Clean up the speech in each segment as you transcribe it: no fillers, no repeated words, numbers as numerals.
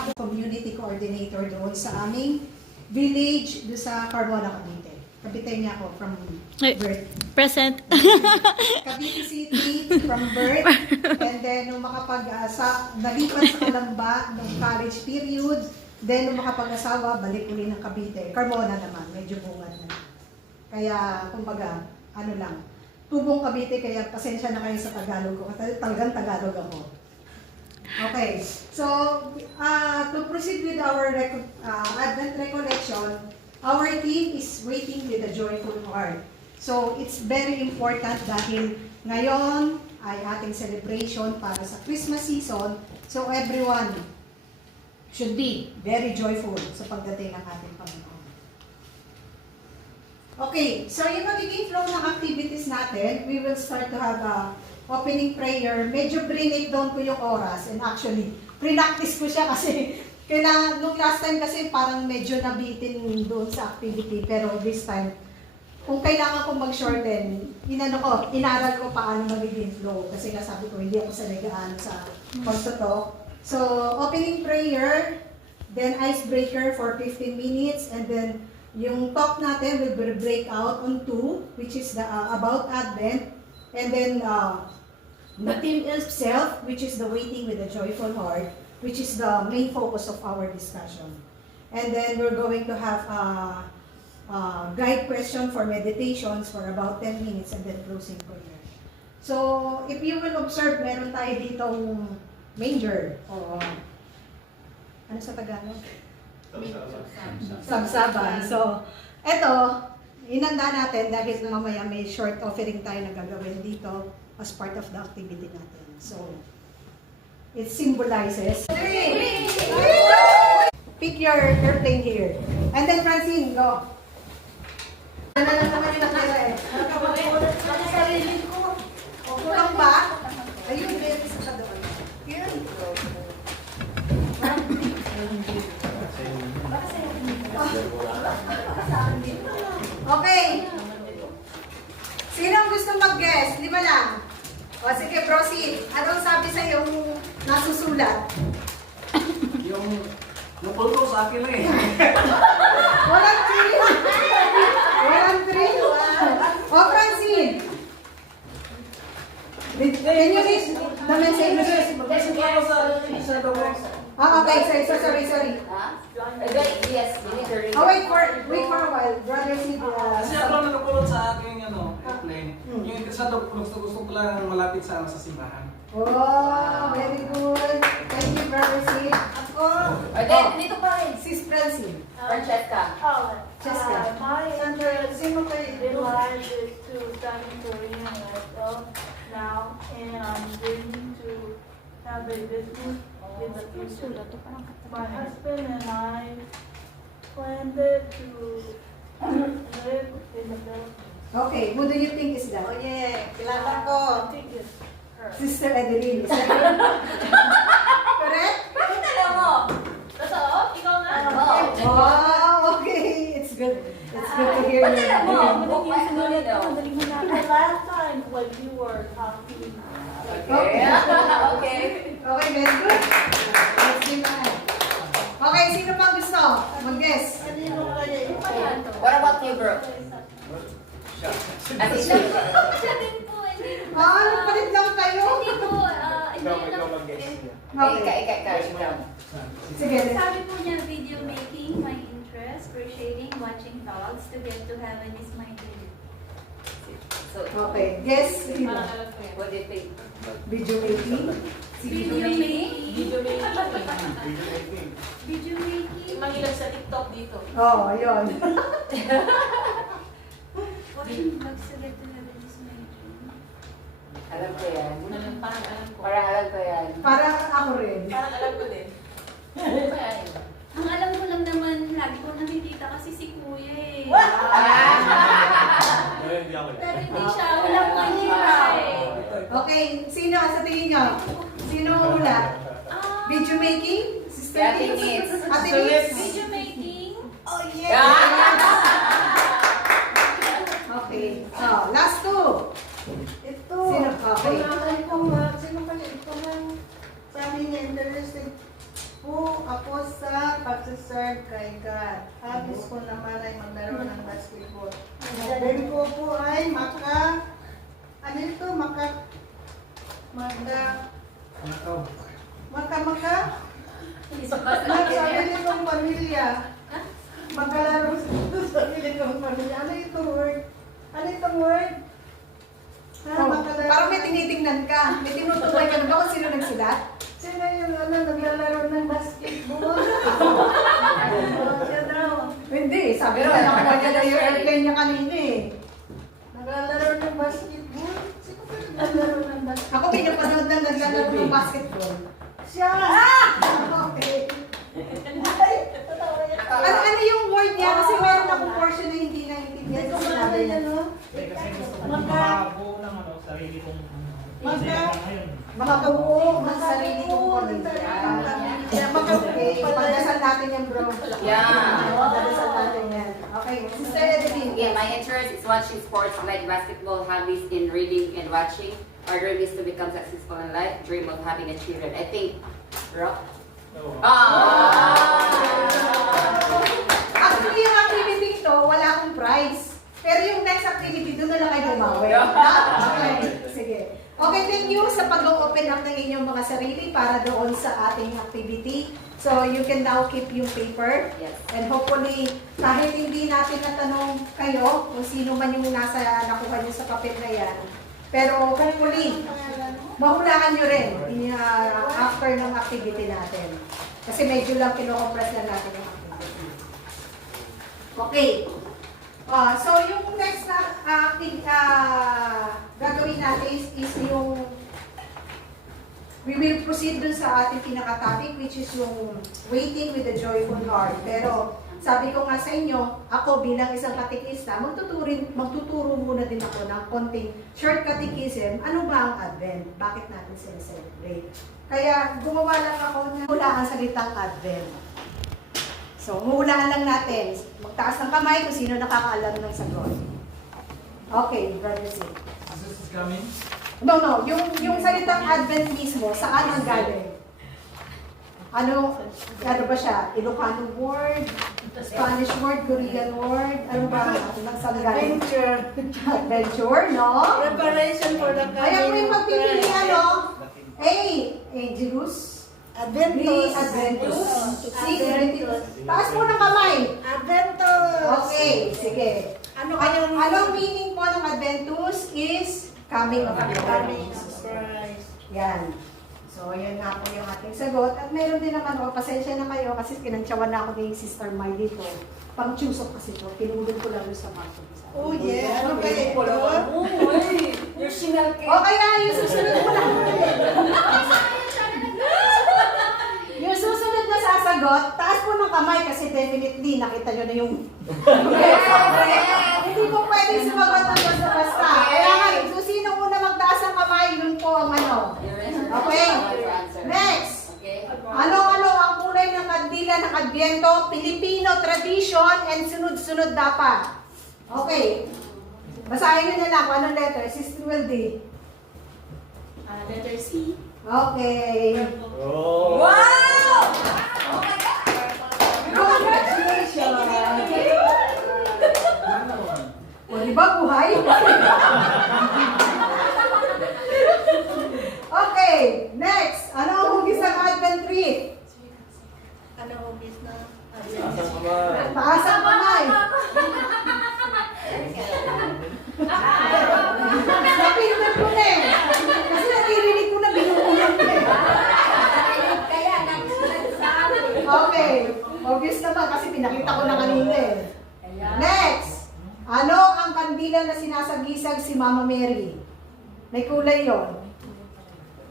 ako community coordinator doon sa aming village doon sa Carmona, Cavite. Cavite niya ako from birth. Present. Cavite City from birth. And then, nung nalipat sa Calamba, nung college period, then nung makapag-asawa, balik uli ng Cavite. Carmona naman, medyo bungad na. Kaya, kumbaga, ano lang, tubong Cavite, kaya pasensya na kayo sa Tagalog ko. Talagang Tagalog ako. Okay, so to proceed with our Advent recollection, our theme is waiting with a joyful heart. So it's very important dahil ngayon ay ating celebration para sa Christmas season. So everyone should be very joyful sa pagdating ng ating Panginoon. Okay, so yung magiging flow ng activities natin, we will start to have a opening prayer. Medyo break down ko yung oras and actually, pre-practice ko siya kasi nung last time kasi parang medyo nabitin doon sa activity, pero this time, kung kailangan ko mag-shorten, inaral ko paano magiging flow kasi nga sabi ko, hindi ako sanagaan sa pagtutok. So, opening prayer, then icebreaker for 15 minutes, and then yung talk natin will break out on 2, which is the about Advent, and then the theme itself, which is the waiting with a joyful heart, which is the main focus of our discussion. And then we're going to have guide question for meditations for about 10 minutes and then closing prayer. So, if you will observe, meron tayo ditong manger. O, ano sa Tagalog? Sabsaban. So, eto, inanda natin dahil mamaya may short offering tayo na gagawin dito as part of the activity natin. So, it symbolizes. Pick your airplane here. And then, Francine, go. Ano na naman yung nakira eh. Ano sarili ko? O, kulang ba? Ayun, very isa ka doon. Yun. Okay. Sino ang gusto mag-guess? 5 lang. O sige, proceed. Anong sabi sa yung nasusulat? Yung pulto sa akin lang eh. Walang 3. Walang 3. O, Francine. Can you read the message? Okay. Sorry. Yes, Oh, wait for a while. Brother Sid. Kasi ako lang nakapulot sa aking airplane. Yung interesado, gusto ko lang malapit sa simbahan. Oh, very good. Thank you, Brother Sid. Ako. Dito pa rin. Sis Francine. Francesca. My interest in life is to study Korean myself now, and I'm going to have a business in the future. My husband and I planned to live in the Philippines. Okay, who do you think is that? Oh yeah, kilala ko. I think it's her. Sister Adeline. Is that correct? Bakit alam mo? Totoo? Ikaw nga? Wow, okay. It's good. It's good to hear you. The last time when you were talking, Okay. Okay. Okay, very good. Let's give a hand. Okay, sino pang gusto? Mag-guess. What about you, bro? Assistant? Siya din po, hindi po. Nagpalit lang kayo. Hindi po, hindi lang. Ikaw. Sige. Sabi po niya, video making, my interest, crocheting, watching dogs, to get to heaven is my dream. So, Okay, guess. Sino? what do you think? Video making. Video making? Video making. Video making? Mahilag sa TikTok dito. Oh, ayun. Watching dogs, to get to heaven is my dream. Alam ko yan. Parang alam ko. Parang alam ko yan. Parang ako rin. Parang alam ko din. Ano ba yan? Ang alam ko lang naman, lagi ko nakikita kasi si Kuya eh. Pero hindi siya, walang manira eh. Okay, sino sa tingin nyo? Sino ang hula? Video making? Sister Ate Nitz? Nitz. Ate Nitz? Video making? Oh, yeah! Okay. Oh, last two. ito. Sino? Okay. Sino pala ito lang? Sabi niya, interested po ako nasa-serve kay God. Hobbies ko naman ay maglaro ng basketball. Ang galing ko po ay ano ito? Sarili kong pamilya. Magkalaro sa sarili kong pamilya. Ano itong word? Ano itong word? Parang may tinitingnan ka. May tinutukoy ka na ba kung sino nagsulat? Sino yung naglalaro ng basketball? Siya daw. Hindi, sabi ko nakuha niya na yung airplane niya kanina eh. Naglalaro ng basketball? Sino ba naglalaro ng basketball? Ako pinapanood ng naglalaro ng basketball. Siya! Okay. Ay, tatawa yan. Ano yung word niya? Kasi meron akong portion na hindi naintindihan Hindi ko sa malala sinabi yan, niya. no? Kasi gusto ko makabuo ng sarili kong ngayon. Makabuo ng sarili kong pamilya. Okay, pagdasal natin yan, bro. Yeah. Pagdasal natin yan. Okay, Sister Edeline. Yeah, my interest is watching sports like basketball, hobbies in reading and watching. Our dream is to become successful in life, dream of having a children. I think, rock. Actually, yung activity to, wala akong prize. Pero yung next activity, doon na lang kayo bumawi. Okay, sige. Okay, thank you sa pag-open up ng inyong mga sarili para doon sa ating activity. So, you can now keep yung paper. Yes. And hopefully, kahit hindi natin natanong kayo kung sino man yung nakuha nyo sa papel na yan, pero hopefully, mahulaan nyo rin after ng activity natin. Kasi medyo lang kino-compress lang natin yung activity. Okay. So, yung next na gagawin natin is yung we will proceed dun sa ating pinaka-topic which is yung waiting with a joyful heart. Pero sabi ko nga sa inyo, ako bilang isang katikista, magtuturo muna din ako ng konting short catechism. Ano ba ang Advent? Bakit natin celebrate? Kaya gumawa lang ako ng hulaan salitang Advent. So, hulaan lang natin. Magtaas ng kamay kung sino nakakaalam ng sagot. Okay, Brother C. Jesus is coming. No. Yung salitang Advent mismo, saan ang galing? Ano ba siya? Ilocano word? Spanish word? Korean word? Ano ba? Saan galing? Adventure, no? Preparation for the coming Ayaw mo yung magpipili, Christ. ano? A. Angelus. B. Adventus. C. Adventus. Taas mo ng kamay. Adventus. Okay, sige. Anong meaning po ng Adventus is coming of the Coming Lord. of Christ. Yan. So, yan nga po yung ating sagot. At meron din naman, pasensya na kayo kasi kinantsawan na ako ni Sister Mai dito. Pang-chusok kasi ito. Pinulog ko lang sa maso. Oh yeah, ano kaya ito? You're sinalkin. O kaya yung susunod mo lang. Yung susunod na sasagot, taas po ng kamay kasi definitely nakita nyo na yung hindi po pwedeng sumagot ng basta-basta. Kaya nga, so sino muna magtaas ng kamay, yun po ang ano. Okay? Next. Okay. Ano ang kulay ng kandila ng Adbyento? Filipino tradition and sunod-sunod dapat. Okay. Basahin nyo na lang kung anong letter. Sister Wildy. Letter C. Okay. Oh! Wow! Congratulations! O, di ba buhay? Okay, next. Ano ang hugis ng Advent tree? Ano hobbies na? Asang kamay. Taas ang kamay. Napindot ko na eh. Kasi naririnig ko na binubulan ko eh. Kaya nagsasabi. Okay. Obvious naman kasi pinakita ko na kanina eh. Next. Ano ang kandila na sinasagisag si Mama Mary? May kulay yon.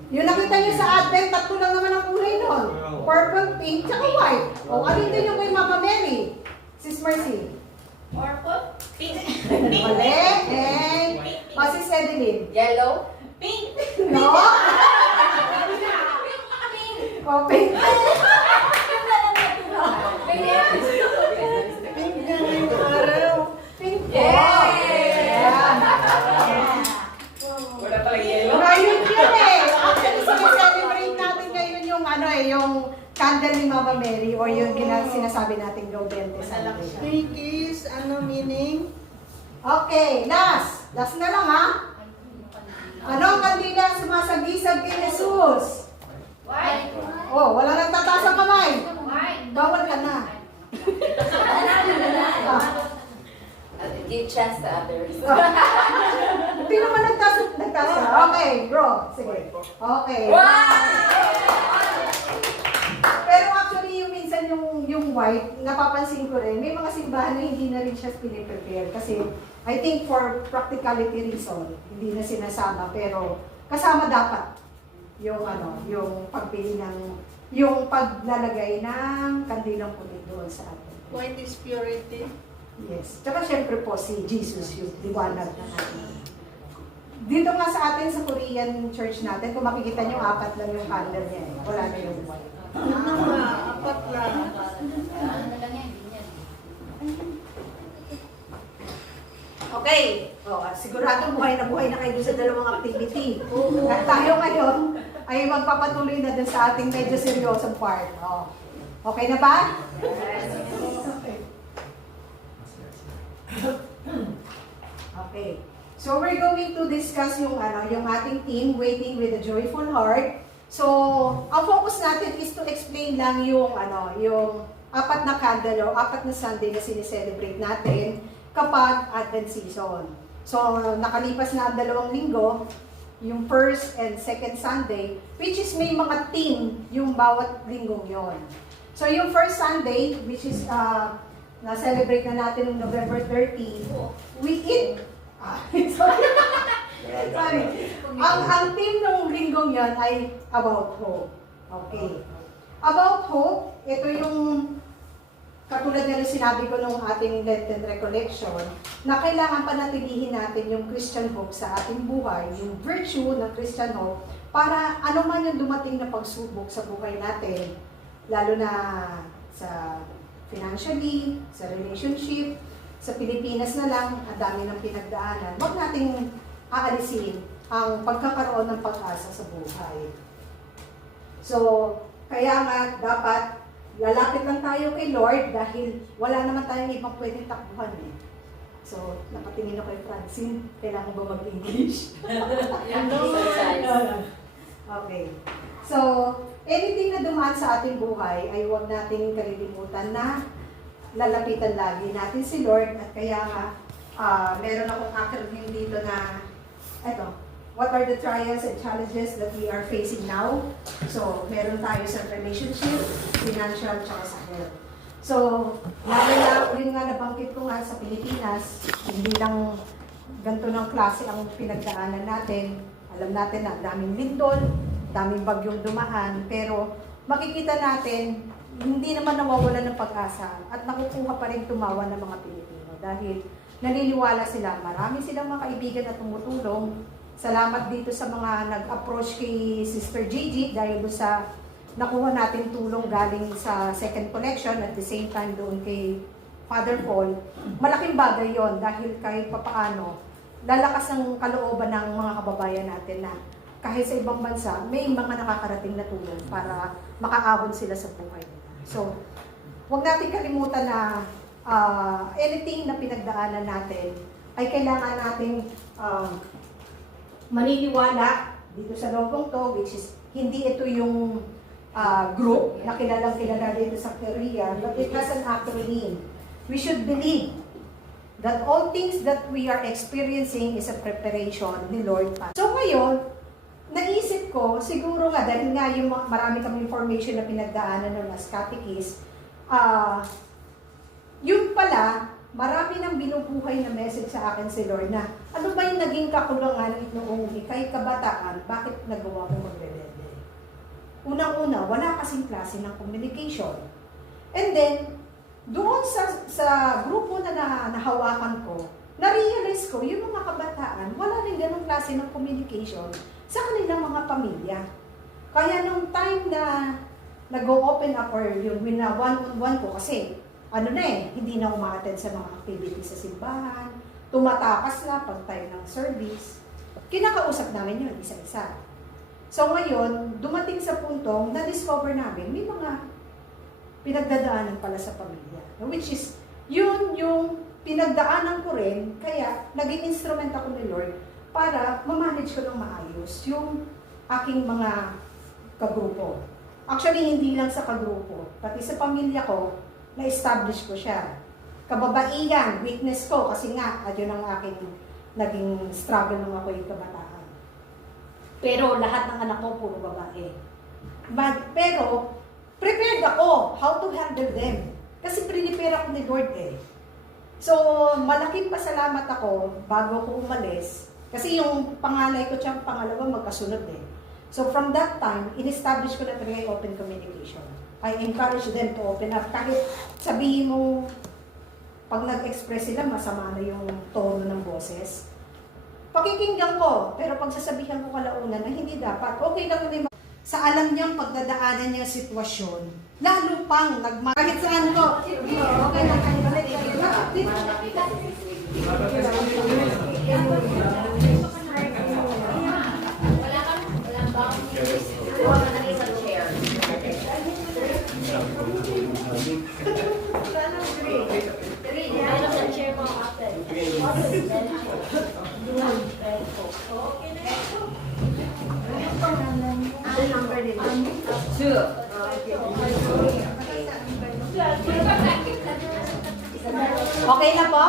Yung nakita niyo sa Advent, tatlo lang naman ang kulay nun. Purple, pink, tsaka white. O, ano din yung kay Mama Mary? Sis Mercy. Purple. Pink. Mali. And, Sis Edeline. Yellow. Pink. No? O, pink. Pink na ngayong araw. Pink po. Ayan. Wala pala yellow. Ngayon yun eh. Actually, celebrate natin ngayon yung yung candle ni Mama Mama Mary or yung sinasabi nating Gaudete Sunday. Pinkies, ano meaning? Okay, last. Last na lang ha. Ano ang kandila ang sumasagisag kay Jesus? White. Oh, wala nagtataas ang kamay. White. Bawal ka na. Give chance to others. Hindi naman nagtaas ka. Okay, bro. Sige. Okay. Pero actually, yung minsan yung white, napapansin ko rin, may mga simbahan na hindi na rin siya piniprepare. Kasi I think for practicality reason, hindi na sinasama. Pero kasama dapat yung yung pagpili yung paglalagay ng kandilang puti doon sa atin. White is purity. Yes. Tsaka syempre po si Jesus yung liwanag na natin. Dito nga sa atin sa Korean church natin, kung makikita nyo, 4 lang yung candle niya. Wala na yung white. Ano ba? 4 lang. Okay. Sigurado buhay na kayo sa dalawang activity. At tayo ngayon ay magpapatuloy na dun sa ating medyo seryosong part. Okay na ba? Okay. So we're going to discuss yung ating theme, Waiting with a Joyful Heart. So, ang focus natin is to explain lang yung 4 na candle o 4 na Sunday na sineselebrate natin kapag Advent season. So, nakalipas na ang 2 linggo, yung first and second Sunday, which is may mga theme yung bawat linggong yon. So, yung first Sunday, which is na-celebrate na natin noong November 30, we eat. Sorry. Ang theme ng linggong yon ay about hope. Okay. About hope, ito yung katulad na rin sinabi ko nung ating Lenten recollection, na kailangan panatilihin natin yung Christian hope sa ating buhay, yung virtue ng Christian hope, para ano man yung dumating na pagsubok sa buhay natin, lalo na sa financially, sa relationship, sa Pilipinas na lang, ang dami ng pinagdaanan. Huwag nating aalisin ang pagkakaroon ng pag-asa sa buhay. So, kaya nga dapat lalapit lang tayo kay Lord dahil wala naman tayong ibang pwedeng takbuhan eh. So, napatingin ako kay Francine, kailangan ba mag-English? Okay. So, anything na dumaan sa ating buhay ay huwag nating kalilimutan na lalapitan lagi natin si Lord at kaya nga meron akong acronym dito na what are the trials and challenges that we are facing now? So, meron tayo sa relationship, financial, tsaka sa health. So, lalo na, yun nga nabanggit ko nga sa Pilipinas, hindi lang ganito ng klase ang pinagdaanan natin. Alam natin na daming lindol, daming bagyong dumaan, pero makikita natin, hindi naman nawawala ng pag-asa at nakukuha pa rin tumawa ng mga Pilipino dahil naniniwala sila, marami silang mga kaibigan na tumutulong. Salamat dito sa mga nag-approach kay Sister Gigi dahil sa nakuha natin tulong galing sa second collection at the same time doon kay Father Paul. Malaking bagay yon dahil kahit papaano, lalakas ang kalooban ng mga kababayan natin na kahit sa ibang bansa, may mga nakakarating na tulong para makaahon sila sa buhay nila. So, huwag natin kalimutan na anything na pinagdaanan natin ay kailangan nating maniniwala dito sa lobong to, which is hindi ito yung group na kilalang-kilala dito sa Korea, but it has an acronym. We should believe that all things that we are experiencing is a preparation ni Lord. So ngayon, naisip ko, siguro nga, dahil nga yung marami kami information na pinagdaanan ng as catechist, yun pala, marami nang binubuhay na message sa akin si Lord na ano ba yung naging kakulangan noong ikay kabataan, bakit nagawa mo magrebelde? Unang-una, wala kasing klase ng communication. And then, doon sa grupo na nahawakan ko, na-realize ko, yung mga kabataan, wala rin ganong klase ng communication sa kanilang mga pamilya. Kaya nung time na nag-open up or yung one-on-one ko, kasi hindi na umaattend sa mga activities sa simbahan, tumatakas na pag time ng service. Kinakausap namin yun, isa-isa. So ngayon, dumating sa puntong, na-discover namin, may mga pinagdadaanan pala sa pamilya. Which is, yun yung pinagdaanan ko rin, kaya naging instrument ako ni Lord para ma-manage ko ng maayos yung aking mga kagrupo. Actually, hindi lang sa kagrupo, pati sa pamilya ko, na-establish ko siya. Kababaihan, weakness ko, kasi nga, at yun ang aking naging struggle nung ako yung kabataan. Pero lahat ng anak ko, puro babae. Pero, prepared ako how to handle them. Kasi prepare ako ni Lord eh. So, malaking pasalamat ako bago ko umalis. Kasi yung panganay ko tsaka pangalawa magkasunod eh. So, from that time, in-establish ko na talaga yung open communication. I encourage them to open up. Kahit sabihin mo, pag nag-express sila, masama na yung tono ng boses. Pakikinggan ko, pero pag sasabihan ko kalaunan na hindi dapat, okay lang na may sa alam niyang pagdadaanan niyang sitwasyon, lalo pang kahit saan ko. Okay lang kayo balik. Walang boundaries. Wala na isang chair. Meron sa chair mo kapit. Okay na po?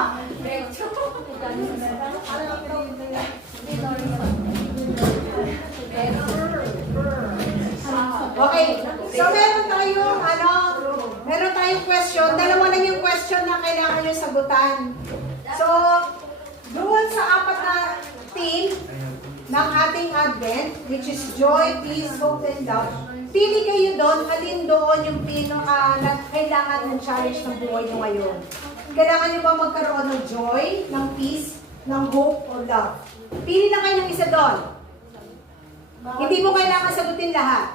Okay. So meron tayong question. Dalawa lang yung question na kailangan nyo sagutan. So, doon sa apat na team ng ating Advent, which is joy, peace, hope, and love, pili kayo doon, alin doon yung kailangan ng challenge ng buhay nyo ngayon. Kailangan nyo ba magkaroon ng joy, ng peace, ng hope, or love? Pili lang kayo ng isa doon. Hindi mo kailangan sagutin lahat.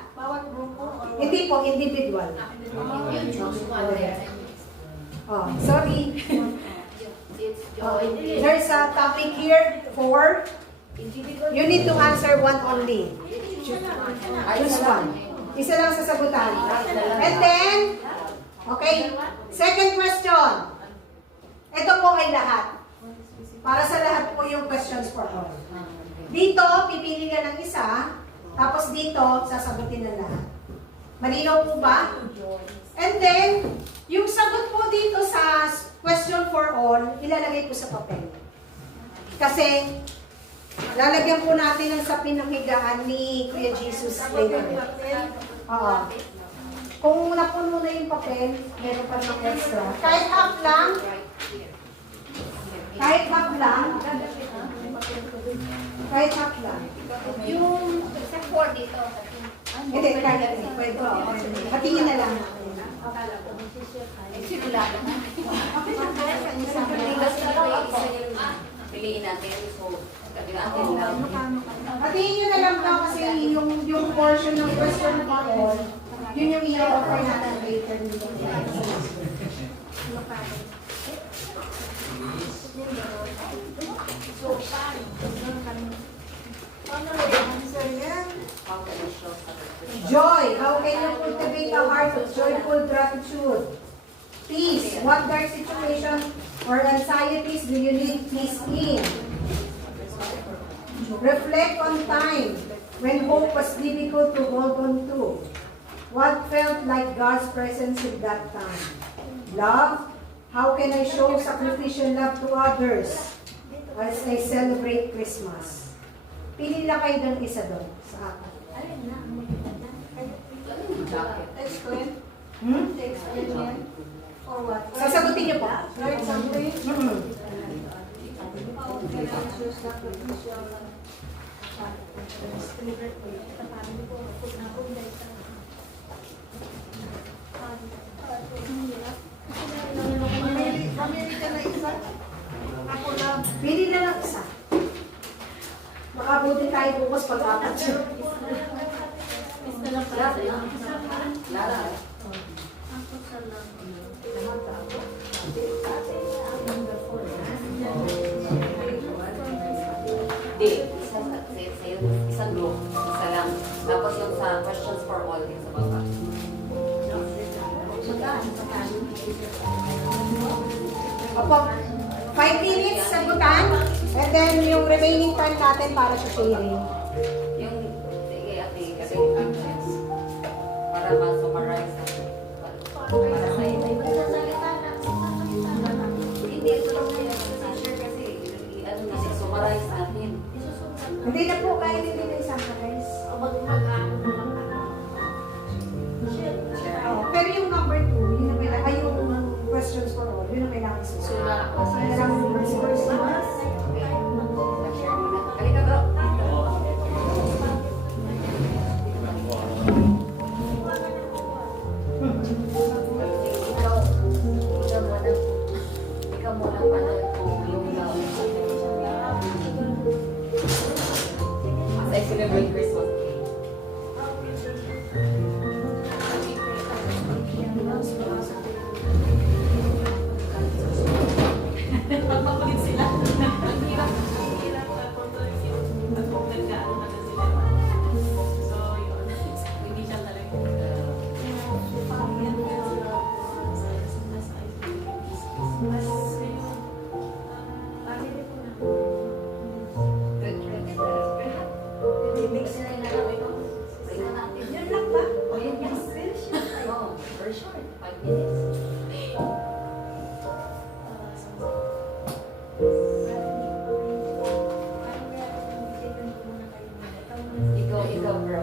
Hindi po, individual. Oh, sorry. There's a topic here for you need to answer one only. Choose one. Isa lang sasagutan. And then, okay, second question. Ito po ay lahat. Para sa lahat po yung questions for all. Dito, pipili ka ng isa, tapos dito, sasagutin na lahat. Malinaw po ba? And then, yung sagot po dito sa question for all, ilalagay po sa papel. Kasi, lalagyan po natin ng sapin ng higaan ni Kuya Jesus later. Oo. Kung napuno na yung papel, meron pa ng extra. Kahit half lang, kahit half lang, Yung sa 4 dito. hindi, kahit pwede. Hatingin na lang natin. Sigurado na. Piliin natin. So, natin lang. Hatingin nyo na lang daw kasi yung portion ng question for all, yun yung i-offer natin later dito. Joy. How can you cultivate a heart of joyful gratitude? Peace. What dark situation or anxieties do you need peace in? Reflect on time when hope was difficult to hold on to. What felt like God's presence in that time? Love. How can I show sacrificial love to others as I celebrate Christmas? Pili lang kayo doon isa doon sa akin. Explain. Explain yan. Or what? Sasagutin niyo po. Like something? How can I choose sacrificial love? Mamili ka na isa. Ako lang. Pili na lang isa. Makabuti tayo bukas pag-apat siya. Hindi, isang group, isa lang. Tapos yung sa questions for all, yung sa baba. Opo, 5 minutes sagutan, and then yung remaining time natin para sa sharing. Yung, sige, ate, kasi para ma-summarize natin. Para sa inyo. Hindi, ito lang na yung teacher kasi, ano kasi, summarize natin. Hindi na po kaya nila na i-summarize. Pero yung number 2, yun ang kailangan, ay yung questions for all, yun ang kailangan isusunod. Kailangan mo resource. Share muna. Halika bro. Ikaw muna pala kung yung as I celebrate Christmas. Pagpapalit sila. Ang hirap control yung nagkaano na sila. So, yun. Hindi siya talaga. Yun lang ba? Oh, yun, yes. Oh, very short. 5 minutes. Ikaw, bro.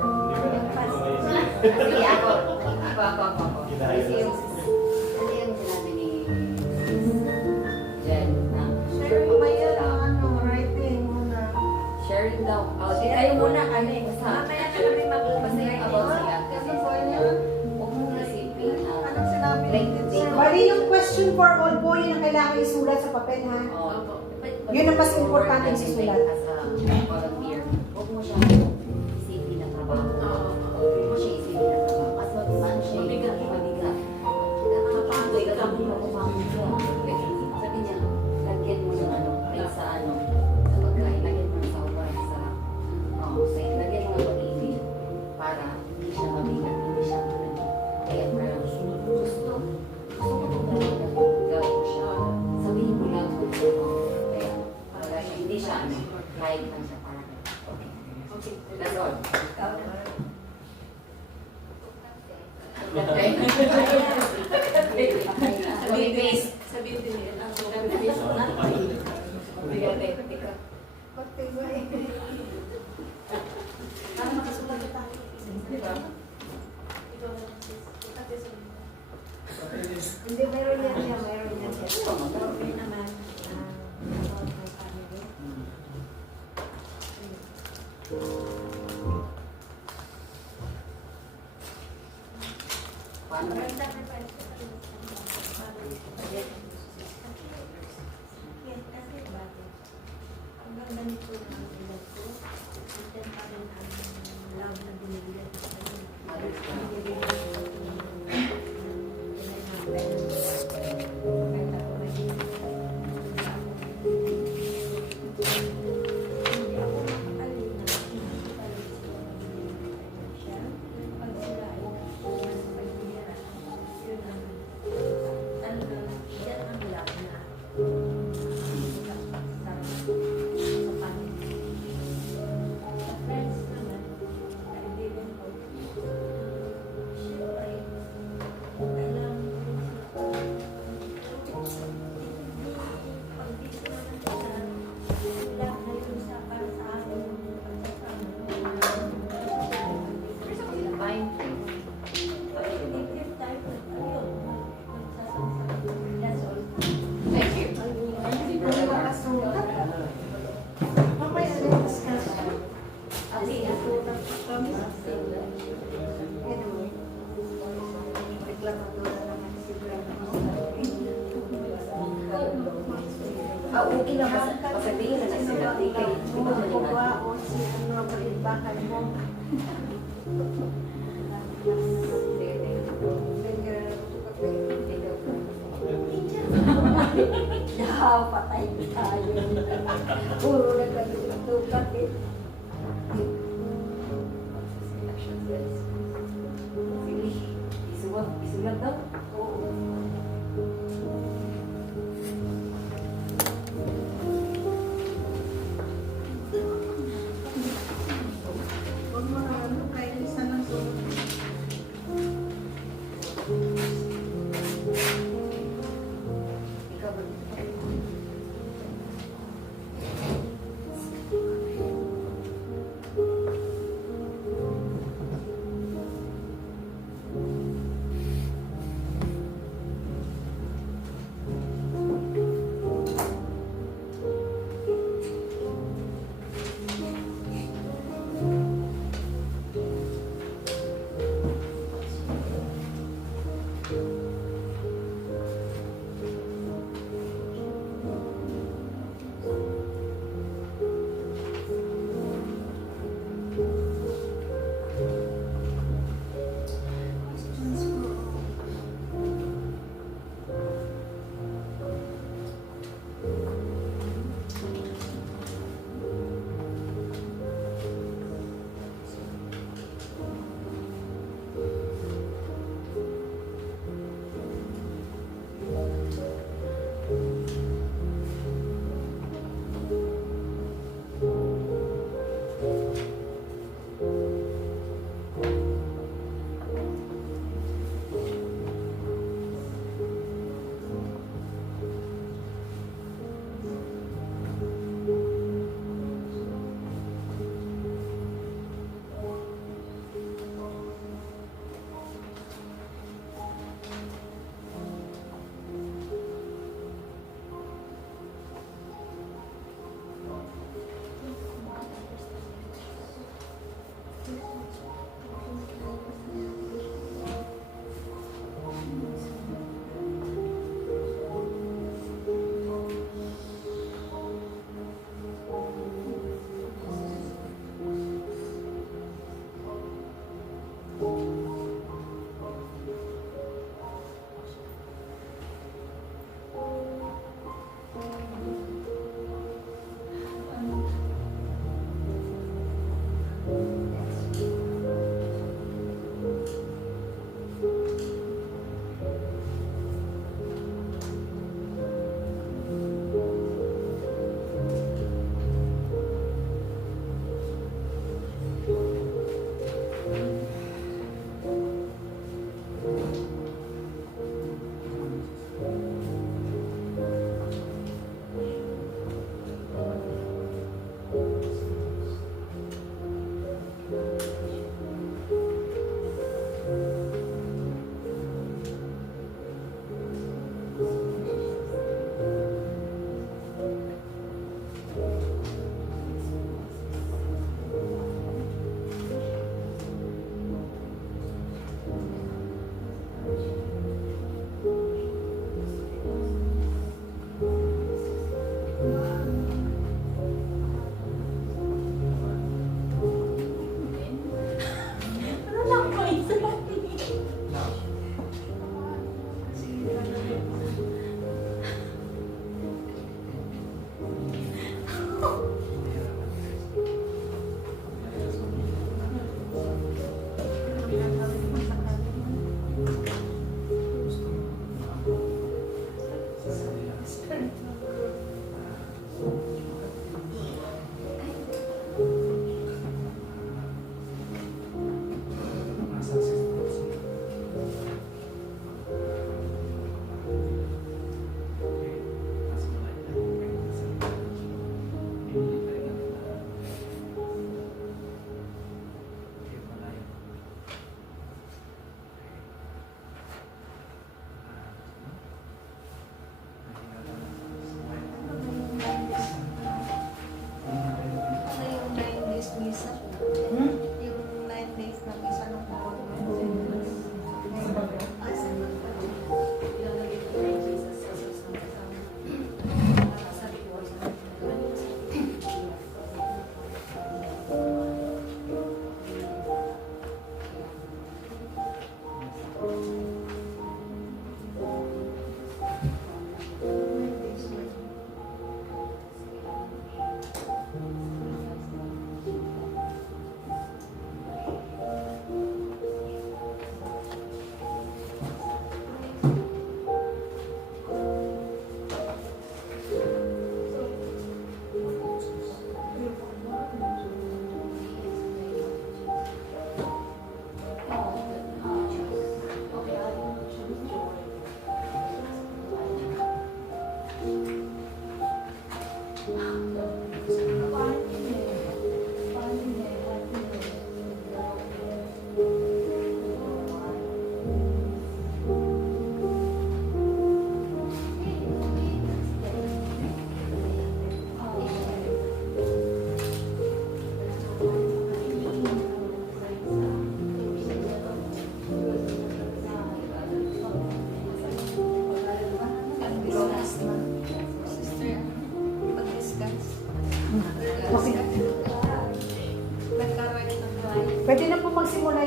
Sige, ako. Kasi yung sinabi ni Jen na Share mo ba yun ang ano, writing muna? sharing daw. Oh, di kayo muna kami. Basta yung about siya. Kasi huwag mong isipin na Anong sinabi like, ni they teacher? Bali yung question for all po, yun ang kailangan isulat sa papel ha. Yun ang mas importante yung isulat. As a volunteer, huwag mo siya isipin na trabaho. Huwag mo siya isipin na trabaho. Mas mag-man siya. Mabigat. Nakapagod ka mo kumamit ka. Sabi niya, lagyan mo ng ano, ay sa ano, sa pagkain, lagyan mo ng sawa, sa, lagyan mo ng pag-ibig para hindi siya mabigat, hindi siya ano. Kaya gusto ko talaga gawin ko siya. Sabihin mo lang kung kaya para hindi siya ano, kahit lang siya para. Okay. That's all. Sabihin din nila. Hindi, meron yan siya, meron yan siya. Okay naman. About my family. Paano? Hanggang ganito na ang edad ko, itin pa rin ang love na binibigyan ko sa inyo. Binibigyan ko kahit ako naging hindi ako makakali na siya. Pag sila ay nasa paghihirap, yun ang talagang yan ang love na Thank you. Okay lang. Pasabihin na lang sila. Di kayo. Di ba maliwan? Sige, Patay tayo. Puro nagkatutukat eh. Sige, isuwag daw. Oo.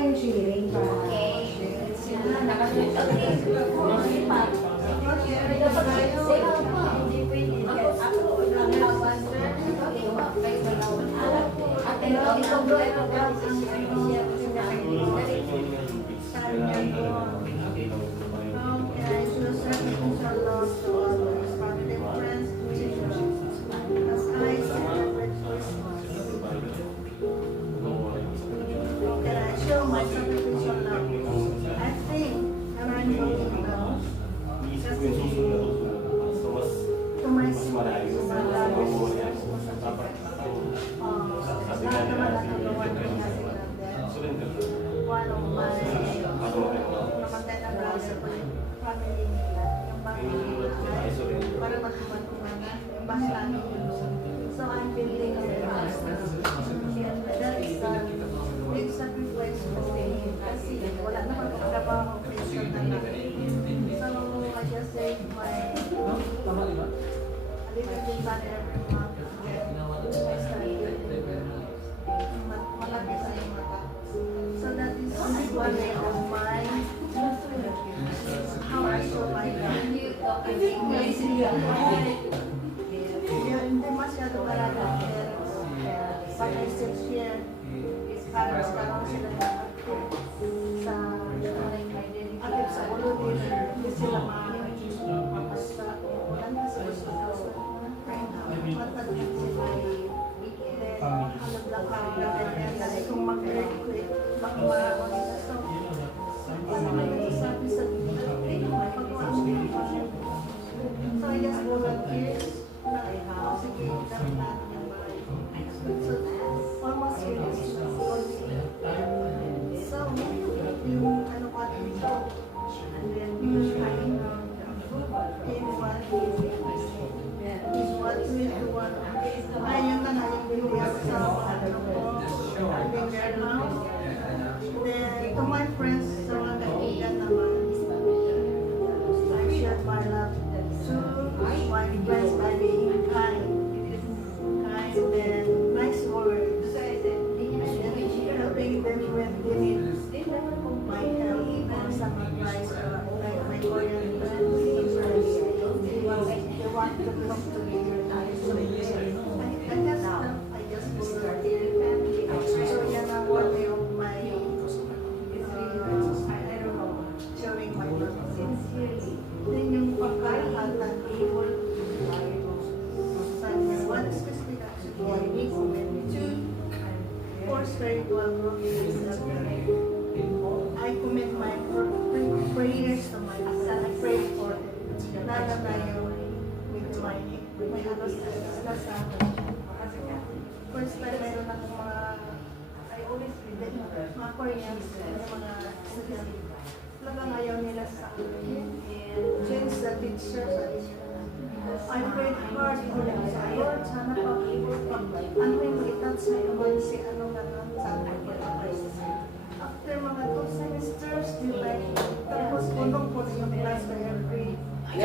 tayong sharing para Okay. share. Nakashoot. Okay. Okay pa. Dapat safe pa. Hindi pwede. Ako, lang na master. Okay pa. Kayo ba lang? Ate, Pero okay ikaw lang. ba ito ba ang How can I show sacrificial love to others, family, friends, children, as I celebrate Christmas? How can I show my sacrificial love? I think, and I'm looking now, just to my siblings, to my brothers, sisters, to sa children. Lahat naman ang nagawa ko na sila din. One of my namatay na brother ko yung family nila, yung mga para magkuman-kumanan, yung basta nila. So I'm building a house. And that is a big sacrifice for me kasi wala naman akong trabaho kasi na lang. So I just save my a little bit money every month. I started malaki sa yung mata. So that is one way of mine. How I show my love. Hindi masyado malaga. Pero pag I sit here, parang sila na sa akit sa ulo din. Hindi sila basta ulan na sa gusto ko. Matagin sila. Halog lang kami kasi kung mag-earthquake, baka maramang ito. So, sabi sa so I just volunteers na sige, dapat natin yung bahay. So, almost finished. So, yung ano pa dito, and then yung kind of in one is what we do one. Ayun na nga yung video sa ano ko, living there now. Then, to my friends, sa mga kaibigan naman, I shared my love to my friends by being kind. Kind and nice words. And helping them when they need my help or some advice. Like my Korean friends, they want to talk to me. I just volunteer. So yan ang one way of my, I don't know, showing my love sincerely. Then yung pagkalahatan, able sa one specific action, I commend to for spiritual growth. I commit my prayers to my son. I pray for them. Lalo na yung with my halos sa first time meron akong mga, I always read it, mga Koreans, yung mga student. Talagang ayaw nila sa akin. Change the teachers. I prayed hard for them sa Lord. Sana ano yung mag-touch sa iyo si ano gano'n sa akin. After mga 2 semesters, tapos punong-puno yung class by every I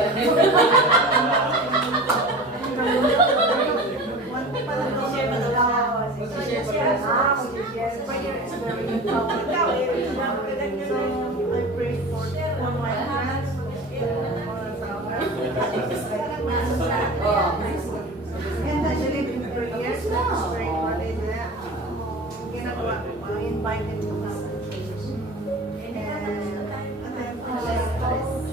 pray for my friends, and actually in prayers, spiritually, ginagawa ko, invited to come to church.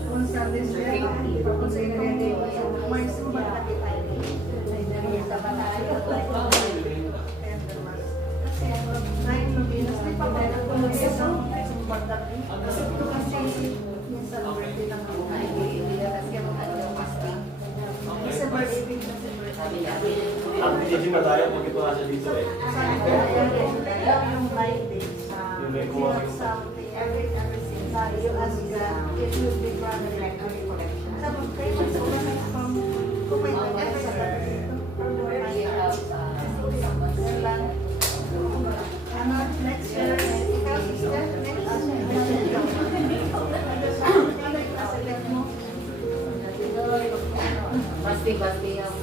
On Sundays, kung sa inyo, may sumbat na kita. Hindi ba tayo pag ito nasa dito eh? Yung light days, you have something, everything, you ask God, it will be granted. Sa pag-pray mo sa una from kung may nagay sa next year, ikaw sister, Basti ang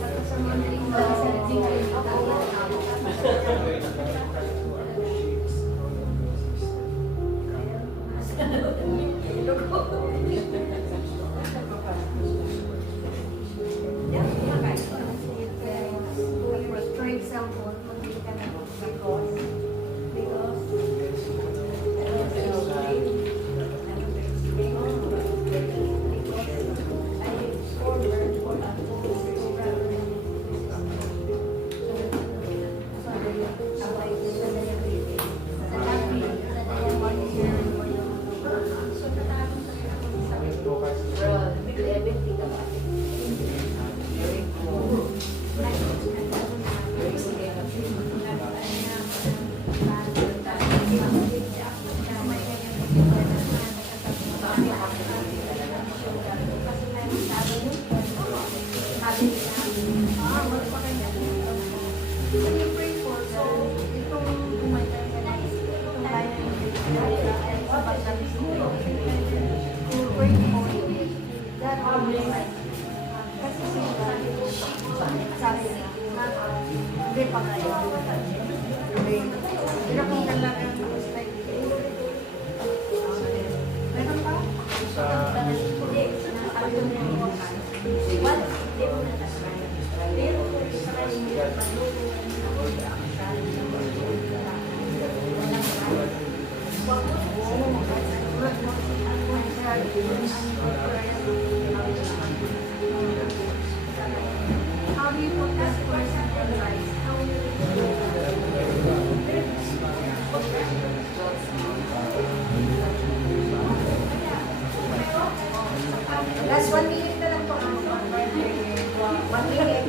For example, magbili ka ng because Bro, everything about it. Very cool. Hindi pa kayo. Pero kung talagang meron pa? How do you put that person in life? How do you Last 1 minute na lang po. 1 minute.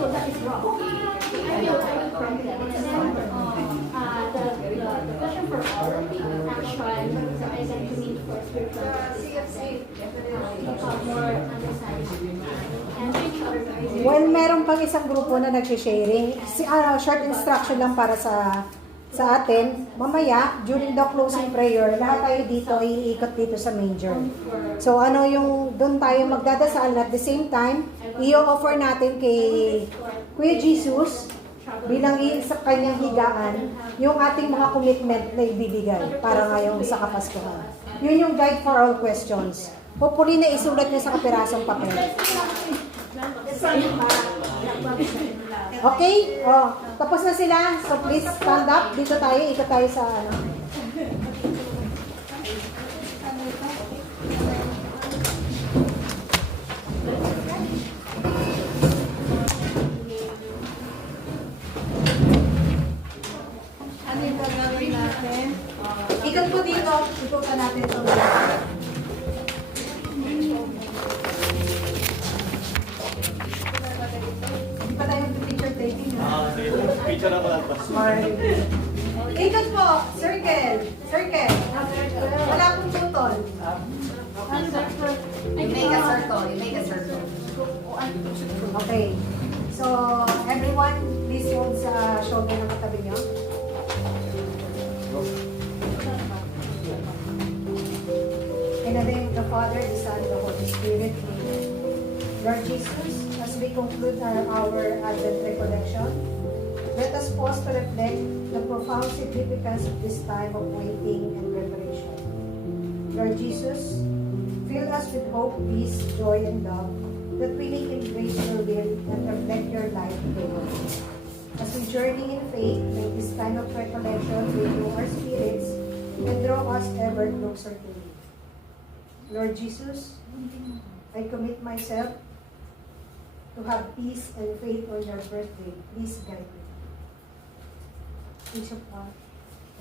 So that is wrong. I feel like from them. And then, CFC. more understanding. And each other. Well, meron pang isang grupo na nag-sharing. Short instruction lang para sa atin. Mamaya, during the closing prayer, lahat tayo dito, iikot dito sa manger. So, ano yung, doon tayo magdadasal at the same time, i-offer natin kay Kuya Jesus, bilang sa kanyang higaan, yung ating mga commitment na ibibigay para ngayong sa Kapaskuhan. Yun yung guide for all questions. Hopefully na isulat niya sa kapirasong papel. Okay? Oh, tapos na sila. So please stand up. Dito tayo. Ikot tayo sa ano. Ano yung gagawin natin? Ikot po dito. Ikutan natin ito. Hindi pa tayo picture taking. Sige. Picture ako lang pa. Ikot po. Circle. Circle. Wala pong putol. You make a circle. You make a circle. Okay. So, everyone, please hold sa shoulder ng katabi nyo. In the name of the Father, the Son, and the Holy Spirit. Amen. Lord Jesus, as we conclude our Advent recollection, let us pause to reflect the profound significance of this time of waiting and preparation. Lord Jesus, fill us with hope, peace, joy, and love, that we may embrace your will and reflect your light in the world. As we journey in faith, may this time of recollection renew our spirits and draw us ever closer to you. Lord Jesus, I commit myself to have peace and faith on your birthday. Please guide me. Each of us on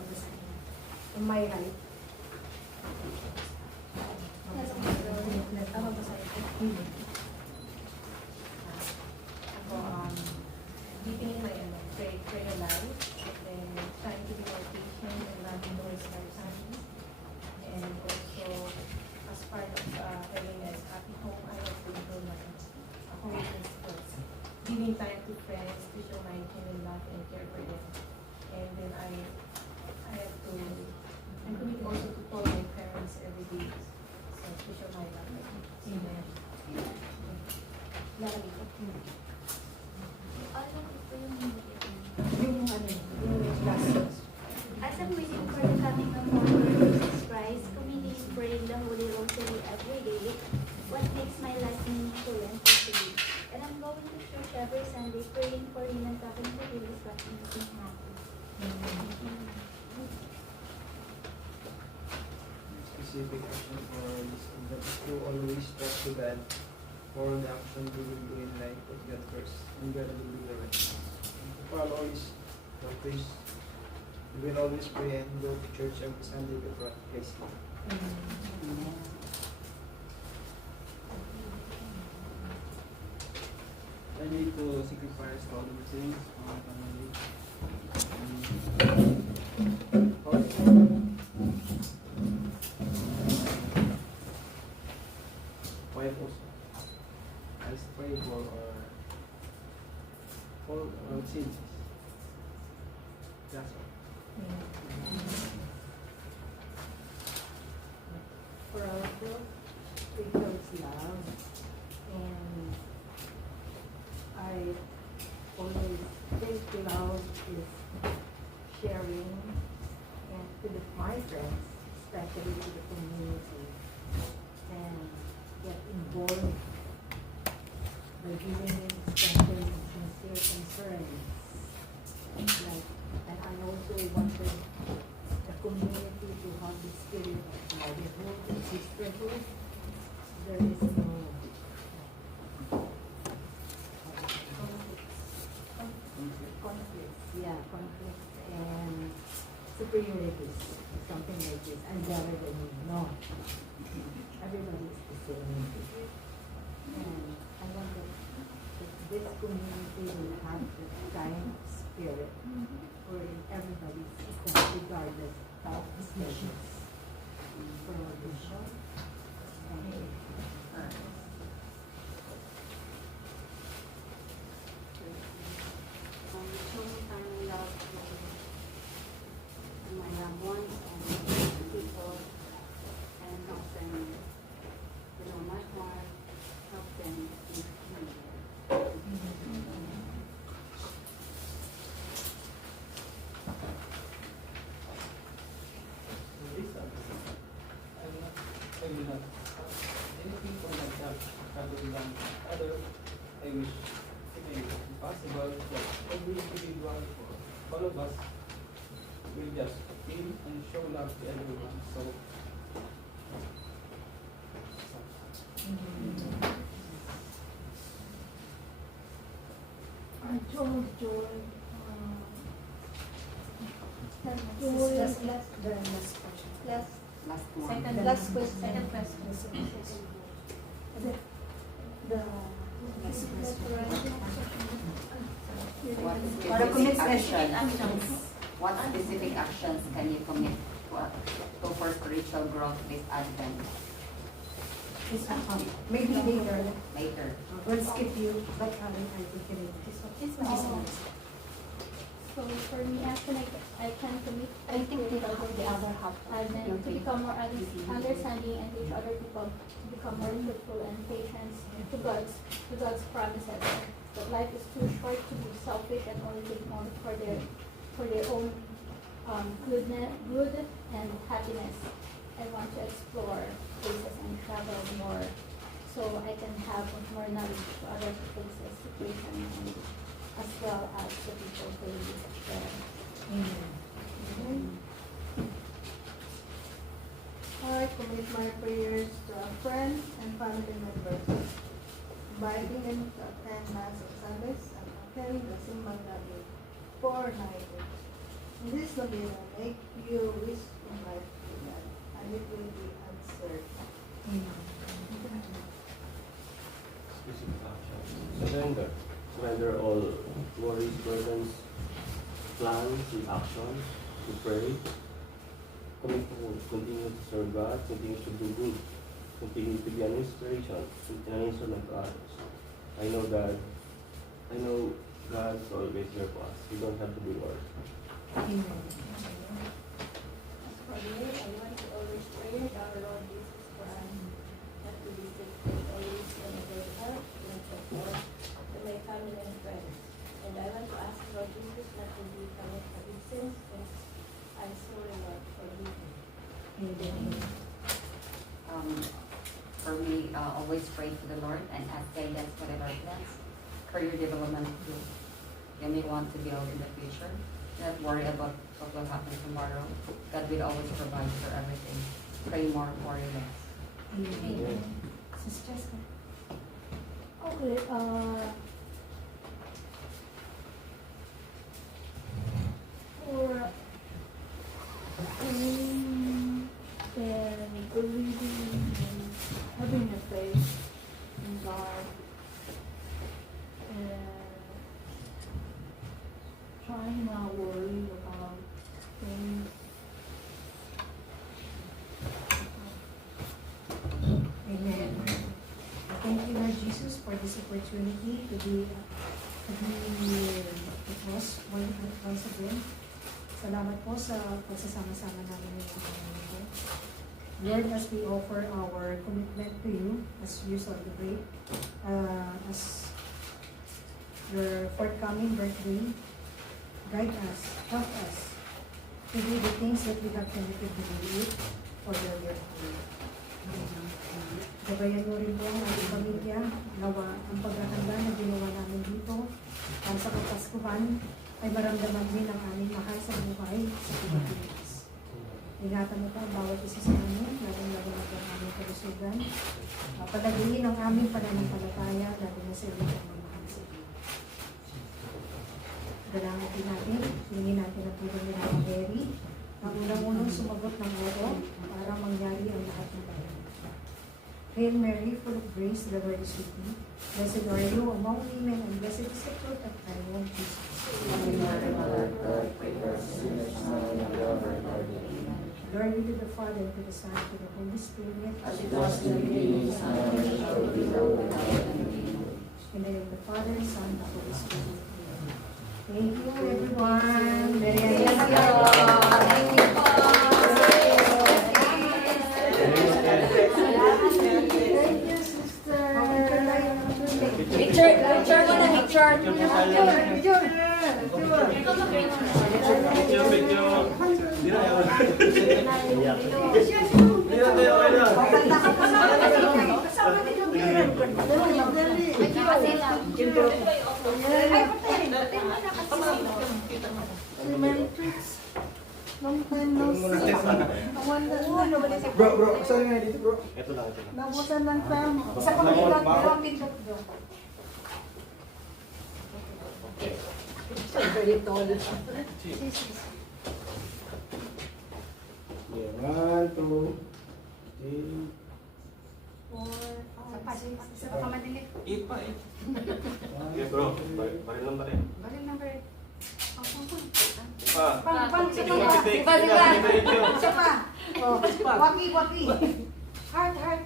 the side. On my right. Deepening my prayer life, and trying to be more patient and loving towards my family. And also, as part of having a happy home, I have to do my home skills. Giving time to friends to show my genuine love and care for them. And then I have to, I commit also to call my parents every day, so to show my love. Amen. Lakad ito. Yung ano, yung class. As I'm waiting for the coming of our Lord Jesus Christ, committing praying the Holy Rosary every day, what makes my life meaningful and fulfilling. And I'm going to church every Sunday, praying for Him and talking to Him is what makes me happy. Specific action for this, that is to always talk to God for the action we will do in life, put God first, and God will do the rest. And to follow His practice, we will always pray and go to church every Sunday to praise Him. I need to sacrifice all the things for my family. Wife also. I pray for all sins. That's all. For our book, we chose love, and I always think love is sharing, and to my friends, especially to the community, and get involved by giving them special and sincere concerns. Like, and I also wanted the community to have the spirit of brotherhood and sisterhood. There is no conflicts, and superiorities, something like this. I'm better than you. No. Everybody is the same. And I want that this community will have the kind of spirit where everybody is equal regardless of status. Show me family love to my loved ones and people, and help them, much more, help them in I will not anything for myself rather than other. I wish it may be possible that every individual, for all of us, will just feel and show love to everyone. So I told Joy, Joy, last question. last last one. Second, Last question. Second question. the What Or a specific commitment. actions? What specific actions can you commit to for spiritual growth this Advent Maybe later. later? We'll skip you, but I think It's my So for me, actually, I can commit. I think we will have the other half. And then to become more understanding and teach other people to become more truthful and patient to God's promises. That life is too short to be selfish and only take only for their own good and happiness. I want to explore places and travel more, so I can have more knowledge to other places, situations, and as well as the people who live there. I commit my prayers to our friends and family members, inviting them to attend Mass of Sundays and attend the Simbang Gabi for 9 days. In this novena, make your wish in life to God, and it will be answered. Specific actions. Surrender. Surrender all worries, burdens, plans, and actions. To pray. Commit to continue to serve God, continue to do good, continue to be an inspiration and an instrument to others. I know God is always there for us. We don't have to be worried. As for me, I want to always pray to our Lord Jesus Christ, not to be sick, but always in a good health, and so forth, to my family and friends. And I want to ask Lord Jesus not to be punished for his sins, since I sorry Lord for me. For me, always pray to the Lord and ask guidance for our plans, career development too. You may want to build in the future. Not worry about what will happen tomorrow. God will always provide for everything. Pray more, worry less. Amen. Sister Jessica. Okay, for praying and believing and having a faith in God and trying not worry about things. Amen. Thank you, Lord Jesus, for this opportunity to be with us once again. Salamat po sa pagsasama-sama namin ngayong araw na ito. Lord, as we offer our commitment to you, as you celebrate, as your forthcoming birthday, guide us, help us to do the things that we have committed to do for your birthday. Gabayan mo rin po ang ating pamilya, nawa ang paghahanda na ginawa namin dito para sa Kapaskuhan ay maramdaman din ang aming mahal sa buhay sa Pilipinas. Ingatan mo po ang bawat isa sa amin, lalong-lalo na ang aming kalusugan. Palagingin ang aming pananampalataya, lalo na sa iyo ang mamahal sa iyo. Dalangin natin, hingin natin ang tulong ni Mama Mary, ang unang-unang sumagot ng oo para mangyari ang lahat ng bagay. Hail Mary, full of grace, the Lord is with thee. Blessed are you among women, and blessed is the fruit of thy womb, Jesus. Holy Mother of God, pray for us sinners now and at the hour of our death. Amen. Glory be to the Father, to the Son, to the Holy Spirit. As it was in the beginning, is now, and shall be now, and ever. In the name of the Father, Son, and Holy Spirit. Thank you, everyone. Very Thank you po. Thank you, sister. Picture muna, picture. Long time no see. Bro, saan nga dito bro? Ito lang, ito lang. Nabutan lang tayo. Isa pang pindot, dalawang pindot doon. Yeah, 1, 2, 3. Isa pa madali. 8 pa, 8. Okay bro, baril lang baril. Balik number. Pa. Isa pa. Isa pa. Oh, waki. Heart.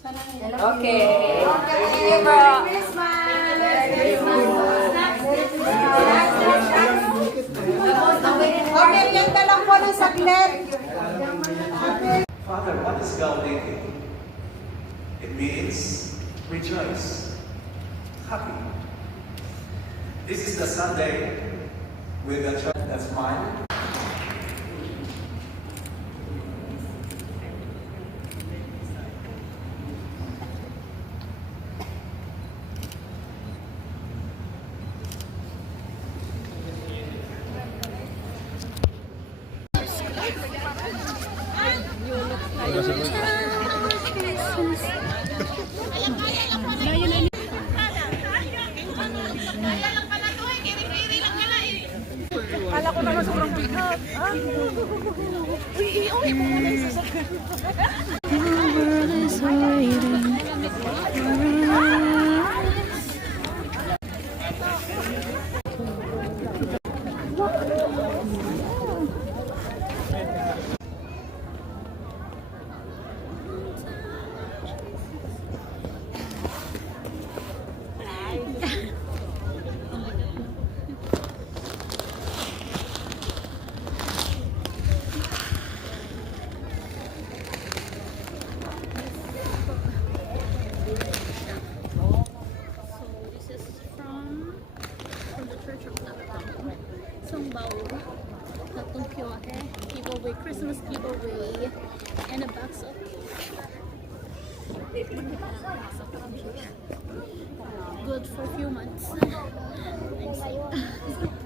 Sana nga. Okay. Okay, Merry Christmas! Okay, yan lang po ng saglit. Father, what is Gaudete? It means rejoice, happy. This is the Sunday with the church that's mine. This is from the Church of Songbao, Tatong Kyohe, giveaway, Christmas giveaway, and a box of good for a few months. Thanks.